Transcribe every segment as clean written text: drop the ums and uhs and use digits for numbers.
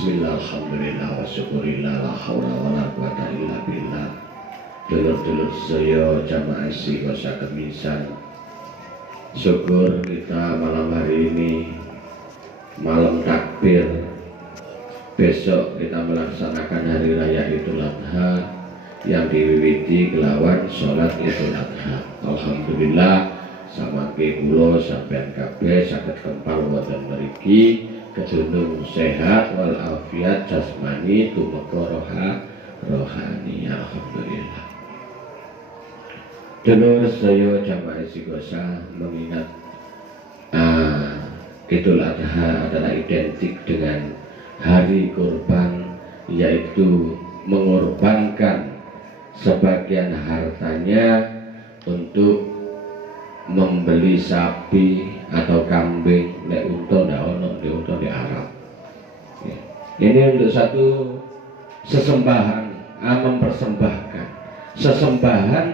Bismillah, alhamdulillah, wa syukurillah, la hawla wa la quwata illa billah. Dulur-dulur saya jamaah istiqomah saged minsan. Syukur kita malam hari ini malam takbir. Besok kita melaksanakan hari raya Idul Adha yang diwiwiti kelawan sholat Idul Adha. Alhamdulillah samangke kula sampeyan kabeh saged kempal wonten mriki kedunung sehat wal afiat jasmani tumeka rohani. Alhamdulillah. Dulur saya jamaah istighosah mengingat Idul Adha adalah identik dengan hari kurban, yaitu mengorbankan sebagian hartanya untuk membeli sapi atau kambing. Nek unta ndak ono, nek unta di Arab. Ya. Ini untuk satu sesembahan, mempersembahkan sesembahan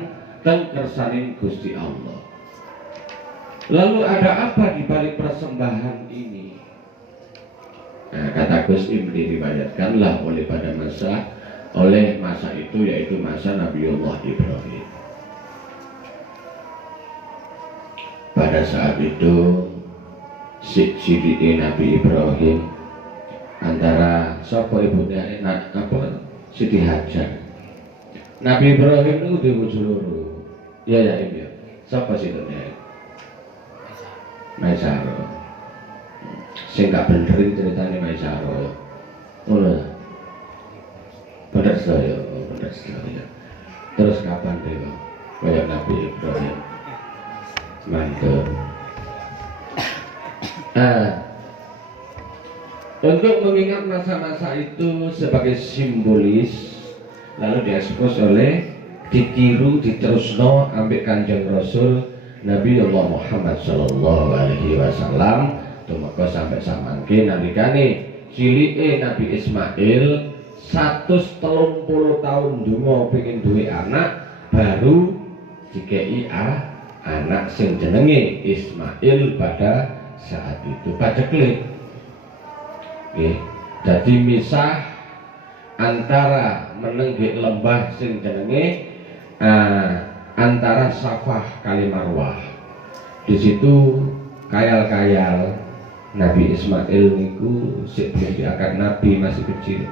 teng kersaning Gusti Allah. Lalu ada apa di balik persembahan ini? Nah, kata Gus Im diriwayatkanlah oleh masa itu, yaitu masa Nabiullah Ibrahim. Pada saat itu sidike Nabi Ibrahim antara sapa ibune Siti Hajar. Nabi Ibrahim itu di Wujuluru. Ya ini ya. Sapa sidone? Maisaro. Sing gak bener ceritane Maisaro. Bener saya. Terus kapan dewa? Kayak Nabi Ibrahim. Mantap. Untuk mengingat masa-masa itu sebagai simbolis, lalu diekspos oleh ditiru diterusno ambek Kanjeng Rasul Nabi Allah Muhammad sallallahu alaihi wasallam. Tumeka sampai samangke nalikane cilike Nabi Ismail 130 tahun donga pengen duwe anak, baru dikei anak sing jenenge Ismail pada saat itu paceklik. Jadi misah antara menenggik lembah sing jenenge antara Safah kali Marwah. Di situ kayal-kayal Nabi Ismail niku sik belum diangkat Nabi, masih kecil.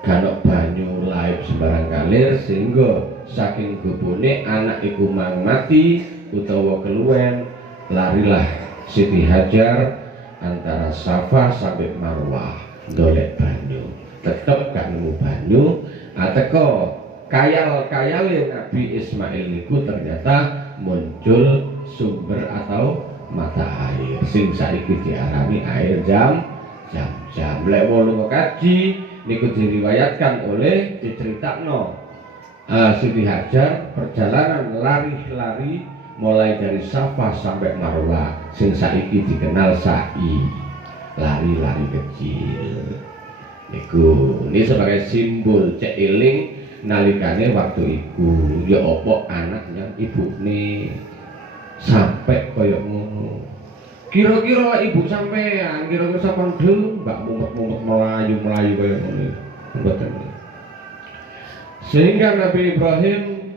Ganok banyu laib sembarang kalir, sehingga saking gubune anak iku mang mati utawa keluwen, larilah Siti Hajar antara Safa sampai Marwah golek banyu, tetep gak nemu banyu. Teko kayal-kayale Nabi Ismail niku ternyata muncul sumber atau mata air sing saiki diarani air jam. Lek wolu kaji niku diriwayatkan oleh diceritakno Siti Hajar perjalanan lari-lari mulai dari Safa sampai Marwah sing saiki dikenal sa'i, lari-lari kecil. Ini sebagai simbol cek eling nalikane waktu iku ya opo anaknya ibune sampai koyok ngono. Kira-kira ibu sampean kira-kira sampun dulu mbak mumet-mumet melayu koyok ngono. Mboten. Sehingga Nabi Ibrahim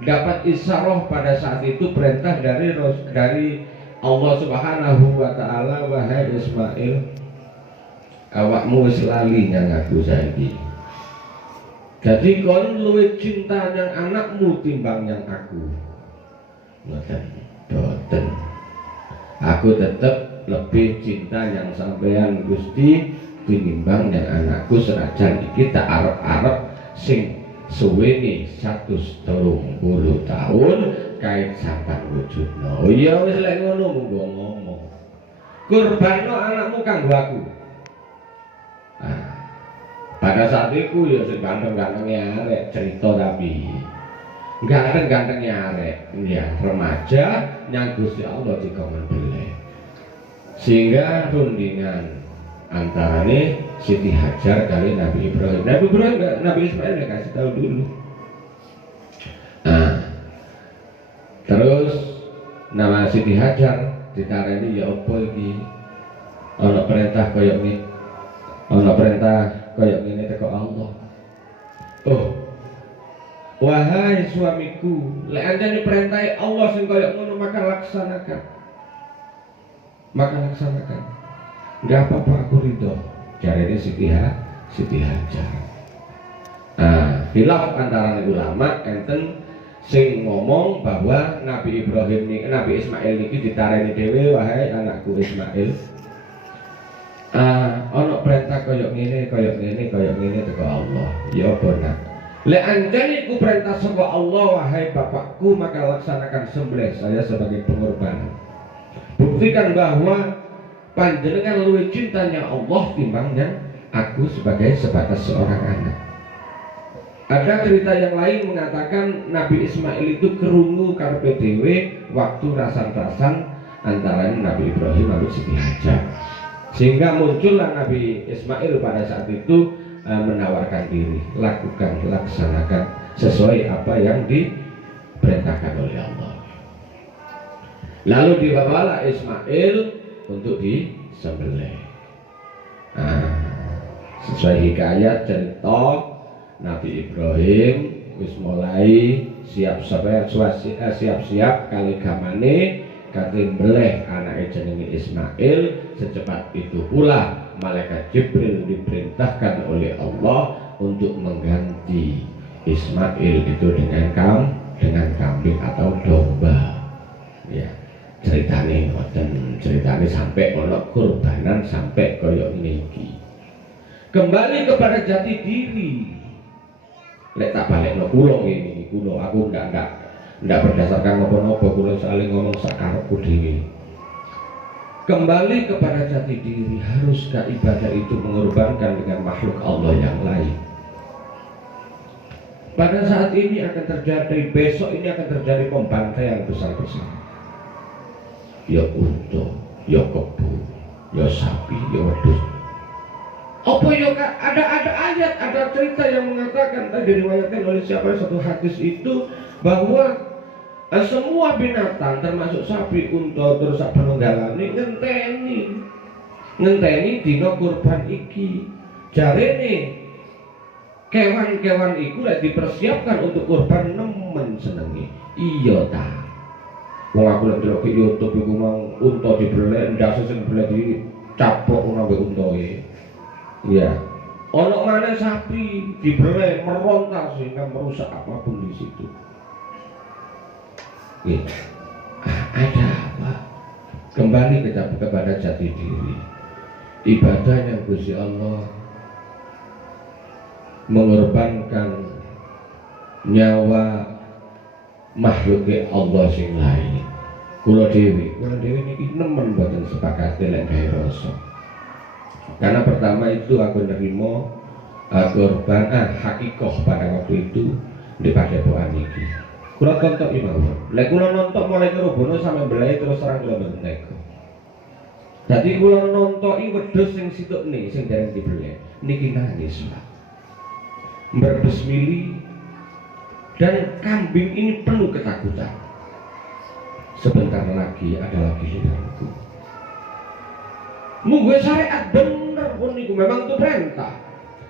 dapat isyarah pada saat itu perintah dari Allah Subhanahu wa taala, wahai Ismail, awakmu wis lali nyang aku saiki. Jadi kon luwih cinta nyang anakmu timbang nyang aku. Boten. Aku tetap lebih cinta yang sampean Gusti tinimbang yang anakku, senajan iki tak arep-arep sing suwene 130 tahun kait sampan wujudno. Ya wis lek ngono monggo ngomong. Kurbanno anakmu kanggo aku. Pada saat itu ya sing ganteng-gantengnya arek cerita, tapi ganteng-gantengnya arek ya remaja yang Gusti Allah dikongkon beli. Sehingga rundingan antarane Siti Hajar kali Nabi Ibrahim. Nabi Ismail ya kasih tahu dulu. Terus nama Siti Hajar ditarani ya apa iki? Ana perintah kaya ngene. Ana perintah kaya ngene teko Allah. Oh, wahai suamiku, lek anjane perintahe Allah sing kaya ngono maka laksanakan. Maka laksanakan. Enggak apa-apa, aku ridho. Jarene Siti Hajar. Nah, khilaf antara ulama enten sing ngomong bahwa Nabi Ibrahim niki, Nabi Ismail niki ditareni dhewe, wahai anakku Ismail. Ana perintah kaya ngene teko Allah. Ya benar. Lek anjane iku perintah saka Allah, wahai bapakku, maka laksanakan sembelih saya sebagai pengorbanan. Buktikan bahwa panjenengan luwih cintanya Allah timbangnya aku sebagai sebatas seorang anak. Ada cerita yang lain mengatakan Nabi Ismail itu kerungu karepe dhewe waktu rasan-rasan antara Nabi Ibrahim lalu Siti Hajar. Sehingga muncullah Nabi Ismail pada saat itu menawarkan diri, lakukan, laksanakan sesuai apa yang diperintahkan oleh Allah. Lalu dibawalah Ismail untuk disembelih. Sesuai hikayat cerita Nabi Ibrahim wis mulai siap-siap kali gamane kate mbeleh anake jenenge Ismail. Secepat itu pula malaikat Jibril diperintahkan oleh Allah untuk mengganti Ismail itu dengan kambing atau domba. Ya. Ceritane sampai ono kurbanan sampai koyok niki. Kembali kepada jati diri. Lek tak balik no kulo ini, kulo aku ndak berdasarkan nopo-nopo, kulo saling ngomong sakarepku dhewe. Kembali kepada jati diri, haruskah ibadah itu mengorbankan dengan makhluk Allah yang lain? Pada saat ini akan terjadi, besok ini akan terjadi pembantaian besar-besar. Ya unta, ya kebo, ya sapi, ya wedhus. Apa ya ada ayat, ada cerita yang mengatakan tadi diriwayatkan oleh siapa satu hadis itu bahwa semua binatang termasuk sapi, unta, terus penunggalane ngenteni dina kurban iki. Jarene kewan-kewan iku lek dipersiapkan untuk kurban nemen senenge. Iya ta. Wong aku lek delok YouTube iku mau unta dibelek, ndase sing belek dicaplok ngono ambek untae. Iya. Ono maneh sapi dibelek merontas sehingga merusak apapun di situ. Ada apa? Kembali kepada jati diri. Ibadah yang Gusti Allah mengorbankan nyawa makhluk Allah sing lain. Kula dhewe niki nemen mboten sepakat lek gawe rasa. Karena pertama itu aku nerima korban hakikoh pada waktu itu di padepokan iki. Kula tonton iki mawon. Lek kula nonton mulai karo bono sampe belai terus serang kula mboten tega. Dadi kula nontoki wedhus sing situkne sing dereng dibelek niki nangis, Pak. Berbesmili dan kambing ini penuh ketakutan. Sebentar lagi adalah giliranku. Munggu syariat bener pun niku memang itu perintah.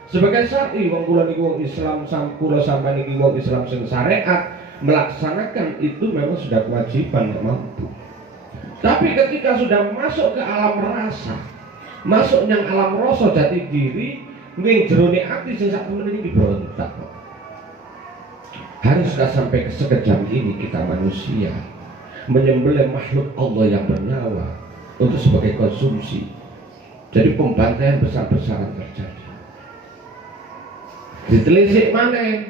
Sebagai syar'i wong kula niku wong Islam, kula sampeyan niki wong Islam sing syariat, melaksanakan itu memang sudah kewajiban, mampu. Tapi ketika sudah masuk ke alam rasa, masuk yang alam rasa jati diri, ning jerone ati sing sak temen iki berontak. Haruskah sampai sekejam ini kita manusia menyembelih makhluk Allah yang bernyawa untuk sebagai konsumsi? Jadi pembantaian besar-besaran terjadi. Ditelisik mana?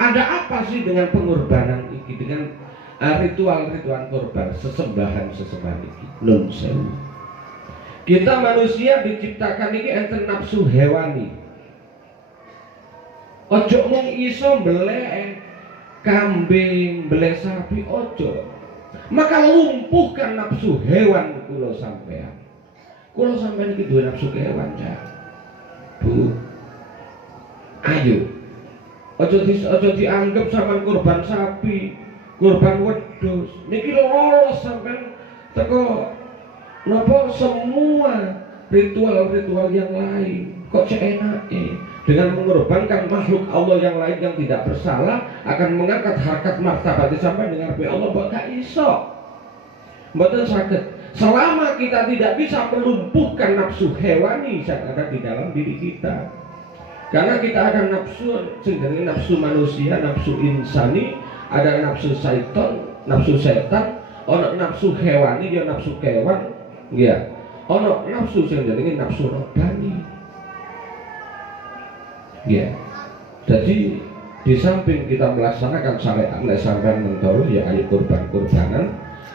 Ada apa sih dengan pengorbanan ini, dengan ritual-ritual korban, sesembahan ini? Nun sewu. Kita manusia diciptakan ini enten nafsu hewani. Ojo mung iso mbelek kambing, mbelek sapi, ojo. Maka lumpuhkan nafsu hewan kula sampean. Kula sampean iki duwe nafsu hewan, Cak. Bu. Ayo. Ojo dianggap sampean kurban sapi, kurban wedhus. Niki lolos sampean teko napa semua ritual-ritual yang lain. kok enak dengan mengorbankan makhluk Allah yang lain yang tidak bersalah akan mengangkat harkat martabat sampai dengan Allah gak iso mboten saged selama kita tidak bisa melumpuhkan nafsu hewani yang ada di dalam diri kita. Karena kita ada nafsu, sebenarnya nafsu manusia, nafsu insani, ada nafsu syaitan, nafsu setan, ono nafsu hewani, ya nafsu kewan, ya, ono nafsu sebenarnya nafsu robbani, ya. Jadi di samping kita melaksanakan syariat, lek sampean mentolo ya ayo kurbanan,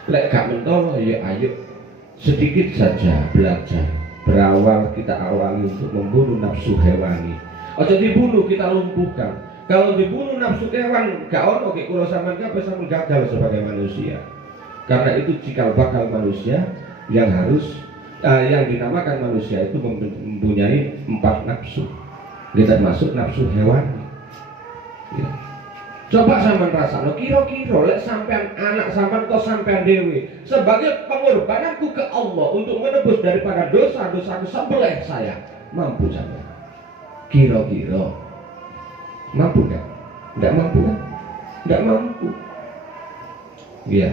lek gak mentolo ya ayo sedikit saja belajar. Berawal kita awali untuk membunuh nafsu hewani. Ojo dibunuh, kita lumpuhkan. Kalau dibunuh nafsu kewan, gak ono kayak kulo sampean kabeh sampeyan gagal sebagai manusia. Karena itu cikal bakal manusia yang harus yang dinamakan manusia itu mempunyai 4 nafsu. Kita masuk nafsu hewan. Ya. Coba sampean rasakno kira-kira lek sampean anak sampean kok sampean dewe sebagai pengorbananku ke Allah untuk menebus daripada dosa-dosaku sebelah saya, mampu sampean? Kira-kira mampu enggak? Enggak mampu kan? Enggak mampu. Iya.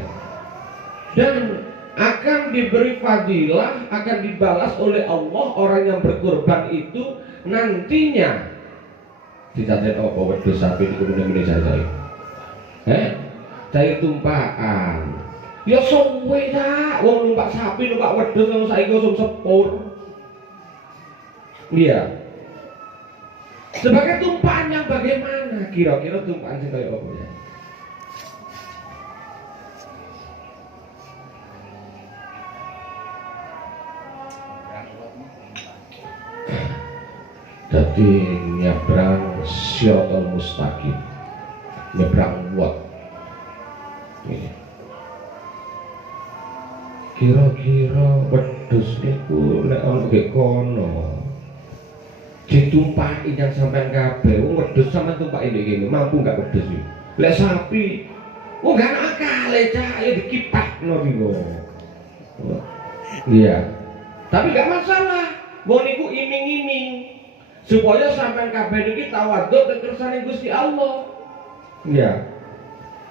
Dan akan diberi fadilah, akan dibalas oleh Allah orang yang berkorban itu nantinya. Ditaten apa wedhus sapi di kemudian saya. Cair tumpahan. Ya suwe ta, wong numpak sapi, numpak wedhus nang saiki kok sepur. Iya. Sebagai tumpahan yang bagaimana? Kira-kira tumpahan sing kaya apa ya? Jadi nyebrang Siratal Mustaqim, nyebrang wat. Kira-kira wedhus niku nek ana nggih kono ditumpaki yang sampean kabeh, wong wedhus sampean tumpaki ngene, mampu enggak wedhus iki? Lek sapi, wong gak akale cah, ya dikipakno niku. Iya. Tapi gak masalah. Wong niku iming-iming supaya sampean kabeh niki tawadhu ning kersane Gusti Allah. Iya.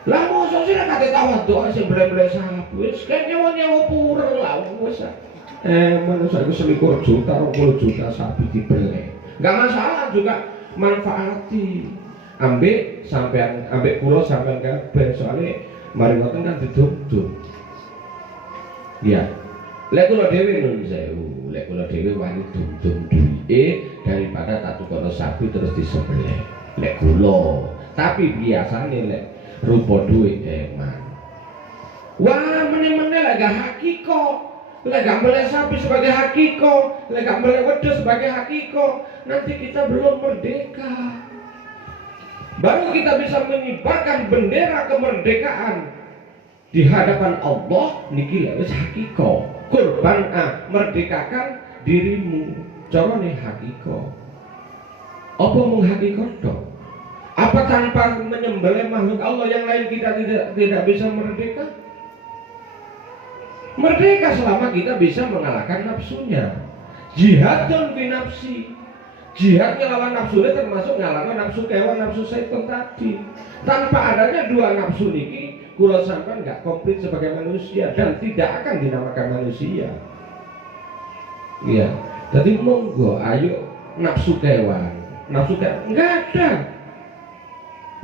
Lah mosok sih nek kate tawadhu sing blek-blek sapi, wis kan nyawa-nyawa purel lah wis. Manusia itu 21 juta, 20 juta sapi dibelek. Gak masalah juga manfaati. Ambek sampean, ambek kula sampean kabeh soalnya mari ngoten kan diduduk. Iya. Lek kula dhewe nun sewu, lek kula dhewe wani duduk duwike daripada tak tukono sapi terus disembelih. Lek kula, tapi biasane lek rupa duit eman. Wah, meneh-meneh lek gak hakiko. Lek gak boleh sapi sebagai hakiko, lek gak boleh wedhus sebagai hakiko, nanti kita belum merdeka. Baru kita bisa mengibarkan bendera kemerdekaan di hadapan Allah niki lek wis hakiko. Kurban merdekakan dirimu. Carane hakiko. Apa mung hakiko tok? Apa tanpa menyembelih makhluk Allah yang lain kita tidak bisa merdeka? Merdeka selama kita bisa mengalahkan nafsunya. Jihadun fi nafsi. Jihad ngelawan nafsu ini termasuk ngelawan nafsu kewan, nafsu setan tadi. Tanpa adanya dua nafsu niki, kula sampean nggak komplit sebagai manusia dan tidak akan dinamakan manusia. Iya. Jadi monggo, ayo nafsu kewan, nafsu kewan nggak ada.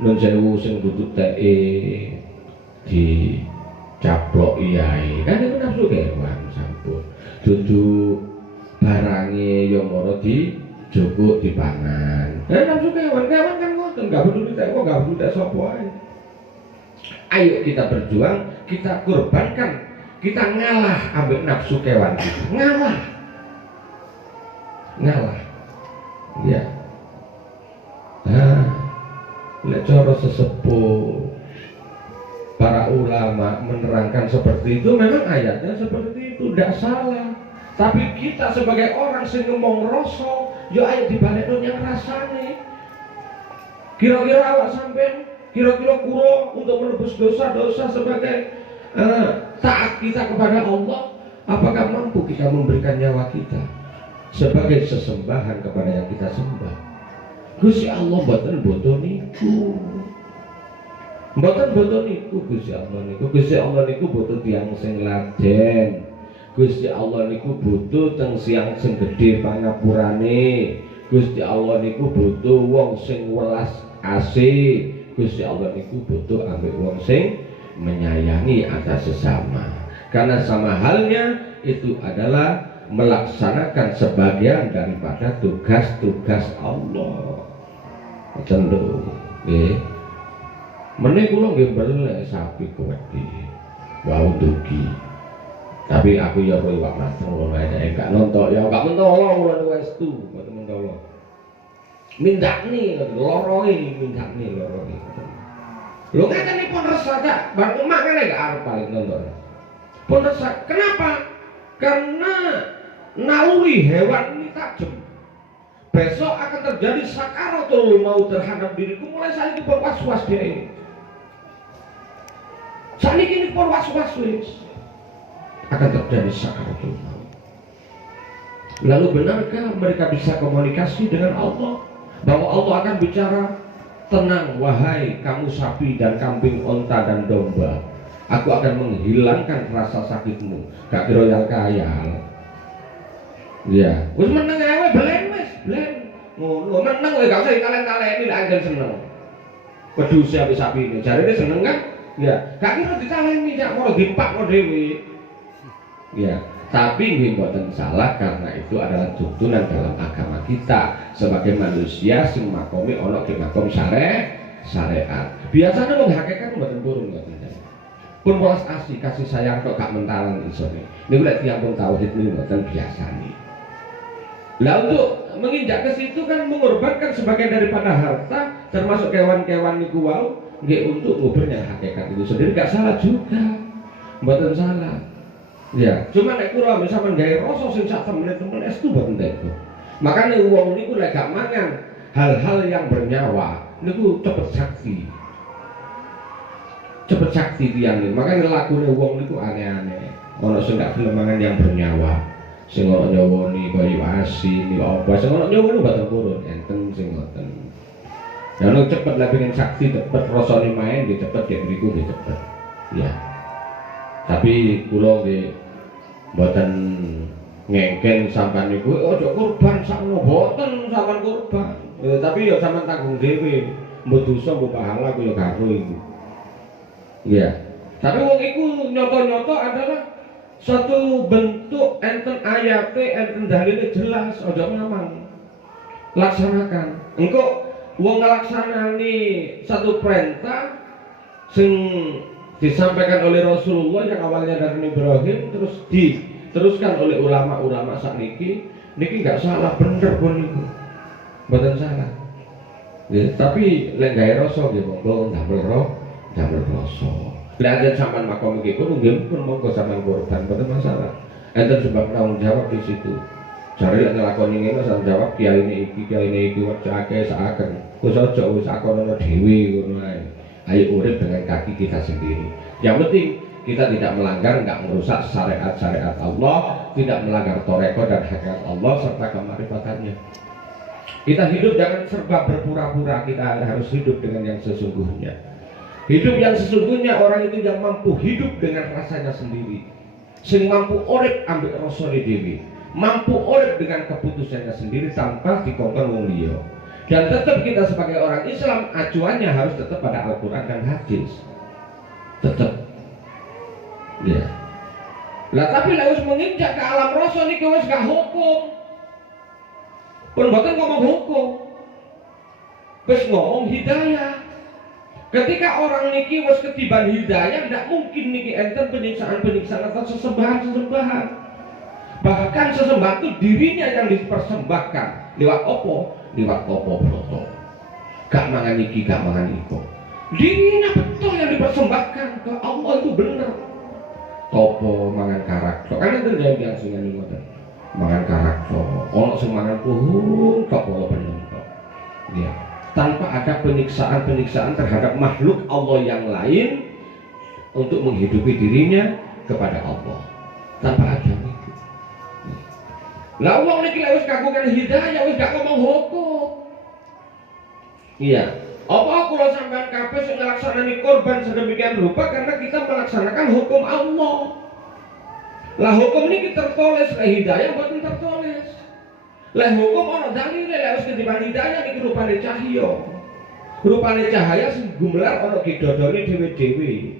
Non sewu sing duduk di caplok iyai kan itu nafsu kewan sampun duduk barangnya yang moro di jogok di pangan nafsu kewan kan ngoten gak peduli tak kok gak peduli tak sopo ayo kita berjuang, kita korbankan, kita ngalah ambil nafsu kewan itu ngalah ya. Nah lek cara sesepuh para ulama menerangkan seperti itu, memang ayatnya seperti itu, tidak salah. Tapi kita sebagai orang sing ngomong rasa, yo ayo dibalekno yang rasane. Kira-kira awak sampean, kira-kira kula untuk menebus dosa-dosa sebagai taat kita kepada Allah, apakah mampu kita memberikan nyawa kita? sebagai sesembahan kepada yang kita sembah. Gusti Allah mboten boten niku. Mboten boten niku Gusti Allah niku. Gusti Allah niku butuh tiyang sing laden. Gusti Allah niku butuh teng siang sing gedhe pangapurane. Gusti Allah niku butuh wong sing welas asih. Gusti Allah niku butuh ambek wong sing menyayangi atas sesama. Karena sama halnya itu adalah melaksanakan sebagian daripada tugas-tugas Allah. Tentu, nggih. Meneh kula nggih mbelek sapi kuwedi. Wau dugi. Tapi aku ya kowe wak mateng ngono ae gak nontok ya gak mentolo kula wis tu, mboten mentolo. Mindakni loroi mindakni loroi. Lho ngeten pun resah gak bar emak ngene gak arep paling nonton. Pun resah. Kenapa? Karena naluri hewan ini tajam. Besok akan terjadi sakaratul maut terhadap diriku. Mulai saat ini pun was-was dia. Saat ini pun was-was akan terjadi sakaratul maut. Lalu benarkah mereka bisa komunikasi dengan Allah? Bahwa Allah akan bicara, tenang wahai kamu sapi dan kambing, onta dan domba, aku akan menghilangkan rasa sakitmu. Gak kira yang kaya. Ya, wis meneng ae belen wis, belen. Ngono, meneng kowe gak usah ditalen-taleni lek anjen seneng. Peduse ape sapi ini, jarine seneng kan? Ya, gak kira ditaleni sak mau dipakno dhewe. Ya, tapi nggih mboten salah karena itu adalah tuntunan dalam agama kita sebagai manusia sing makome ana ke makom syariat. Biasanya wong hakikat mboten purun ngoten. Pun welas asih kasih sayang kok gak mentalan isone. Niku lek tiyang pun tauhid niku mboten biasane. Lah untuk menginjak ke situ kan mengorbankan sebagian daripada harta termasuk kewan-kewan niku wau nggih untuk ngubernya hakikat itu sendiri gak salah juga. Mboten salah. Ya, cuma nek kula misalkan gawe rasa sing sak temen-temen estu mboten teko. Makane wong niku lek gak mangan hal-hal yang bernyawa niku cepet sakti. Cepet sakti tiyang niku. Makane lakune wong niku aneh-aneh. Ana sing gak gelem mangan yang bernyawa. Sing ana nyawani kaya asin, apa sing ana nyawani mboten purun, enten sing ngoten. Ya nek cepet lek pengen sakti cepet rasane main nggih cepet nggih mriku nggih cepet. Ya. Tapi kula nggih mboten ngengken sampean niku ojo kurban sakno mboten sampean kurban. Ya, tapi ya sampean tanggung dhewe. Mbok dosa mbok pahala ku ya karo iku. Ya. Tapi wong iku nyoto-nyoto adalah suatu bentuk enten ayate enten dalile jelas ojo mamang. Laksanakan. Engko wong nglaksanani satu perintah sing disampaikan oleh Rasulullah yang awalnya dari Ibrahim terus diteruskan oleh ulama-ulama sakniki niki nggak salah bener pun niku. Mboten salah. Ya, tapi lek gawe rasa nggih monggo ndamel rasa. Lek aja sampean makom iki kudu nggih pun monggo sampean korban mboten masalah. Enten sebab tanggung jawab di situ. Jare lek nglakoni ngene sampean jawab kiyaine iki wecake sakaken. Wis aja wis akono dhewe ngono ae. Ayo urip dengan kaki kita sendiri. Yang penting kita tidak melanggar, nggak merusak syariat-syariat Allah, tidak melanggar toreko dan hakikat Allah serta kemarifatannya. Kita hidup jangan serba berpura-pura, kita harus hidup dengan yang sesungguhnya. Hidup yang sesungguhnya orang itu yang mampu hidup dengan rasanya sendiri, sing mampu urip ambil rasane dhewe, mampu urip dengan keputusannya sendiri tanpa dikongkon wong liya. Dan tetap kita sebagai orang Islam acuannya harus tetap pada Al-Quran dan hadis. Tetap. Ya. Lah tapi lek wis menginjak ke alam rasa niki wis gak hukum. Pun mboten ngomong hukum. Wis ngomong hidayah. Ketika orang niki wis ketiban hidayah, ndak mungkin niki enten penyiksaan-penyiksaan atau sesembahan-sesembahan. Bahkan sesembahan itu dirinya yang dipersembahkan. Lewat opo? Lewat topo broto. Gak mangan iki, gak mangan iku. Dirinya betul yang dipersembahkan ke Allah itu benar. Topo mangan karakter. Karena itu dia bilang sing ngene ngoten. Mangan karakter. Ono sing mangan puhung kok pola bener kok. Ya. Tanpa ada penyiksaan-penyiksaan terhadap makhluk Allah yang lain untuk menghidupi dirinya kepada Allah. Tanpa ada itu. Lah wong niki lek wis kagungan hidayah wis gak ngomong hukum. Iya. Apa kula sampean kabeh sing nglaksanani korban sedemikian rupa karena kita melaksanakan hukum Allah. Lah hukum niki tertulis, lah hidayah mboten tertulis. Lah hukum ana dalile lek wis ketiban hidayah niki rupane cahya. Rupane cahaya sing gumelar ana gedodone dhewe-dhewe.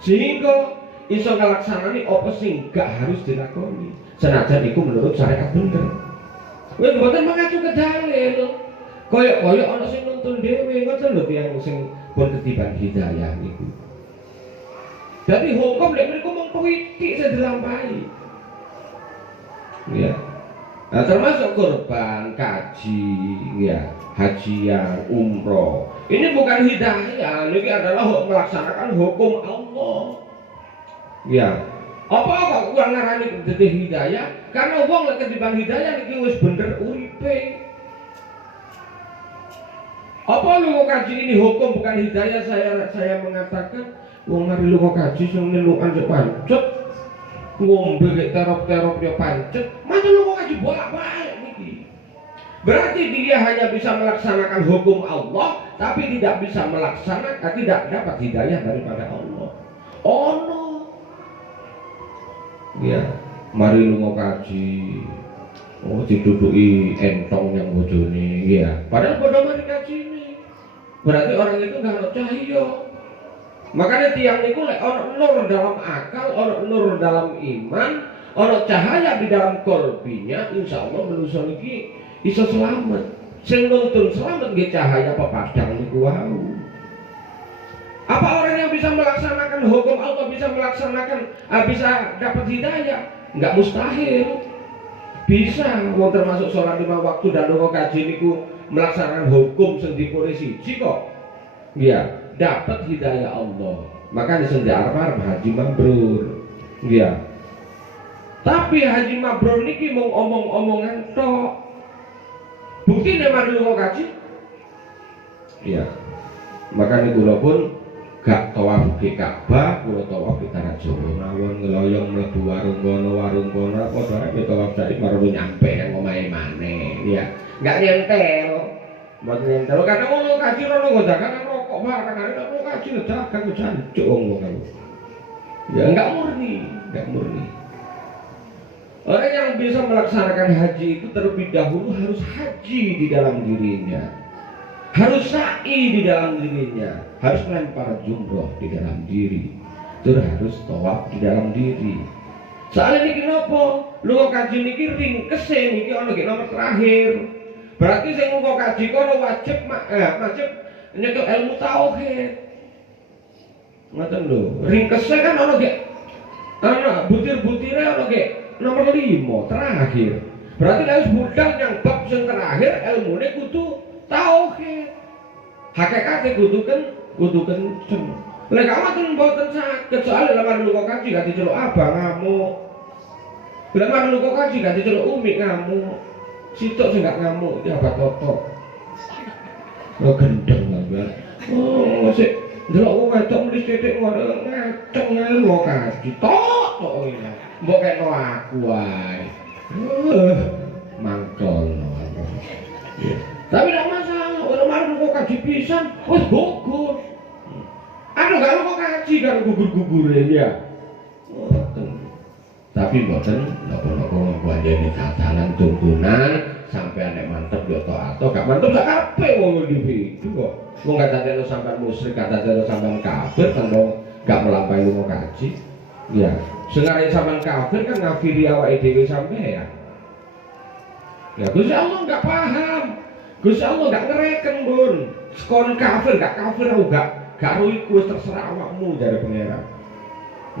Sehingga iso nglaksanani apa sing gak harus dilakoni. Senajan iku menurut syariat bener. Wis mboten mengacu ke dalil. Kaya ana sing nuntun dhewe ngoten lho tiyang sing pun ketiban hidayah niku. Dadi hukum lek mriku mung pitik sing dilampahi. Ya. Nah, termasuk kurban, kaji, ya, hajian, umroh. Ini bukan hidayah, ini adalah melaksanakan hukum Allah. Ya. Apa kok kurang ngarani dadi hidayah? Karena wong lek ketiban hidayah niki wis bener uripe. Apa lu kaji ini hukum bukan hidayah? Saya mengatakan wong mari lu kaji sing nelukan sik pancet. Ngombe gek terop-terop yo pancet. Masa lu kaji bolak-balik niki. Berarti dia hanya bisa melaksanakan hukum Allah tapi tidak bisa melaksanakan, tidak dapat hidayah daripada Allah. Oh no. Ya, mari lu mau kaji. Oh, diduduki entong yang bojone, ya. Padahal bodoh mari kaji ini. Berarti orang itu enggak ada cahaya. Makanya tiang niku lek ana nur dalam akal, ana nur dalam iman, ana cahaya di dalam kolbinya, insyaallah manusia niki iso selamat. Sing nuntun selamat nggih cahaya pepadang niku wau. Apa orang yang bisa melaksanakan hukum Allah bisa melaksanakan bisa dapat hidayah? Enggak mustahil. Bisa, wong termasuk sholat 5 waktu dan lunga kaji niku melaksanakan hukum sing dipune siji kok. Iya, dapat hidayah Allah. Makanya sing diarep haji mabrur. Iya. Tapi haji mabrur niki mung omong-omongan tok. Buktine mari lunga kaji. Iya. Makanya kula pun gak tawaf ke Ka'bah, kula tawaf ke Tanah Jawa mawon ngeloyong mlebu warung kono padha ae tawaf sak baru nyampe nang omahe maneh ya. Enggak nyentel. Mboten nyentel karena ngono kaji rono godakan rokok barang arep kaji dagang jancuk wong kan. Ya enggak murni. Orang yang bisa melaksanakan haji itu terlebih dahulu harus haji di dalam dirinya. Harus sa'i di dalam dirinya, harus melempar jumroh di dalam diri, terus harus tawaf di dalam diri. Soalnya niki nopo, lu kaji niki ringkese niki ono nggih nomor terakhir. Berarti sing mau kaji kono wajib nyekel ilmu tauhid. Ngoten lho, ringkese kan ono nggih ana butir-butire ono nggih nomor 5 terakhir. Berarti harus budal yang bab sing terakhir ilmune kudu tauhid. Hakikate kudu kenceng. Lek kawaten mboten saged soal lamar lu kaji gak diceluk abang ngamuk. Lamar lu kaji gak diceluk umi ngamuk. Sitok sing gak ngamuk iki abah totok. Oh gendeng lah. Oh sik ndelok wong wedok mlis titik ngono ngaceng ae lu kaji. Tok iki. Mbok kena aku wae. Mangkol. Tapi tidak masalah, orang malu kok kaji pisan, wes gugur. Anu gak lu kok kaji kan gugur-gugur ya. Tapi mboten napa-napa ngandani tatanan tuntunan sampai anek mantep yo atau gak mantep gak kabeh wong individu kok. Wong gak dadekno sampean musyrik, gak dadekno sampean kafir kan gak melampaui lu kaji. Ya, sengaja sampean kafir kan ngafiri awake dhewe sampean. Ya Gusti Allah gak paham. Gusti Allah gak ngereken bun. Sekon kafir gak kafir aku gak ruiku terserah awakmu dari pangeran.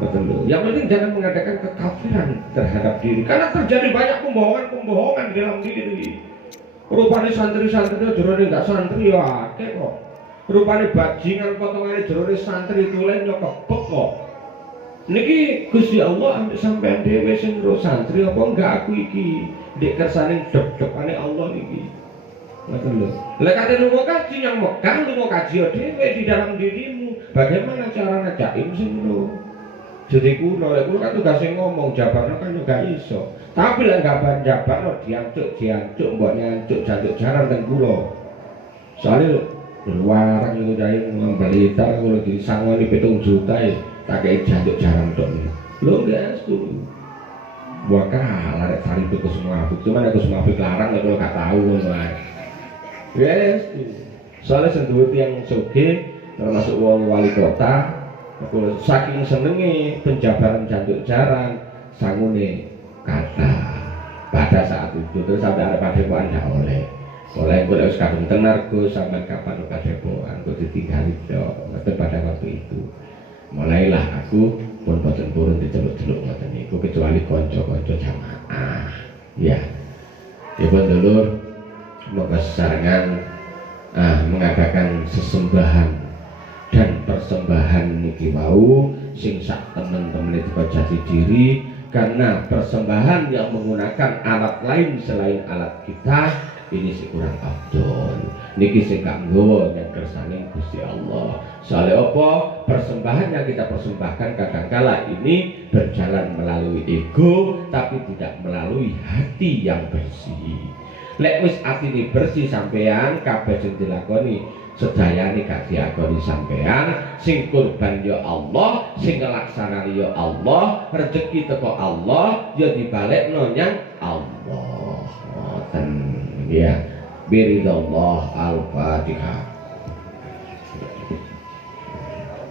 Betul. Yang penting jangan mengadakan kekafiran terhadap diri. Karena terjadi banyak pembohongan di dalam diri. Rupanya santri-santri jerone gak santri ya akeh kok. Rupanya bajingan potongannya jerone santri tulen yo kebek kok. Niki Gusti Allah ambek sampean dhewe sing santri apa enggak aku iki. Dek kersane dep-depane Allah niki. Betul. Lek kate lunga kaji yang Mekah lunga kaji dhewe di dalam dirimu. Bagaimana cara ngajakin sing lho? Jadi kulo kan tugasnya ngomong, jabarno kan juga iso. Tapi lah nggak jabarno diancuk mbok nyancuk jancuk jaran dan kulo. Soalnya luar itu dari membeli tar kalau di sangoni 7 juta ya tak kayak jancuk jaran tok. Lo guys tuh buat kalah rek cari itu semua cuman aku semua larang kalau nggak tahu kan. Yes, soalnya sendiri yang soge termasuk wali kota. Aku saking senengi penjabaran jancuk jaran sangune kata pada saat itu terus sampai ada padepokan tidak oleh gue harus kadung tenar gue sampai kapan padepokan gue ditinggali pada waktu itu mulailah aku pun boten purun diceluk-celuk ngoten niku kecuali konco-konco jamaah ya ibu dulur moga sesarengan mengadakan sesembahan dan persembahan niki wau sing sak temen-temen itu jati diri karena persembahan yang menggunakan alat lain selain alat kita ini sih kurang afdol niki sing gak nggawa nek kersane Gusti Allah soalnya apa persembahan yang kita persembahkan kadangkala ini berjalan melalui ego tapi tidak melalui hati yang bersih lek wis atine bersih sampean kabeh sing dilakoni sedayane gak diakoni sampean sing kurban ya Allah sing ngelaksanani ya Allah rezeki teko Allah ya dibalekno nyang Allah ngoten ya biridallah al-fatihah.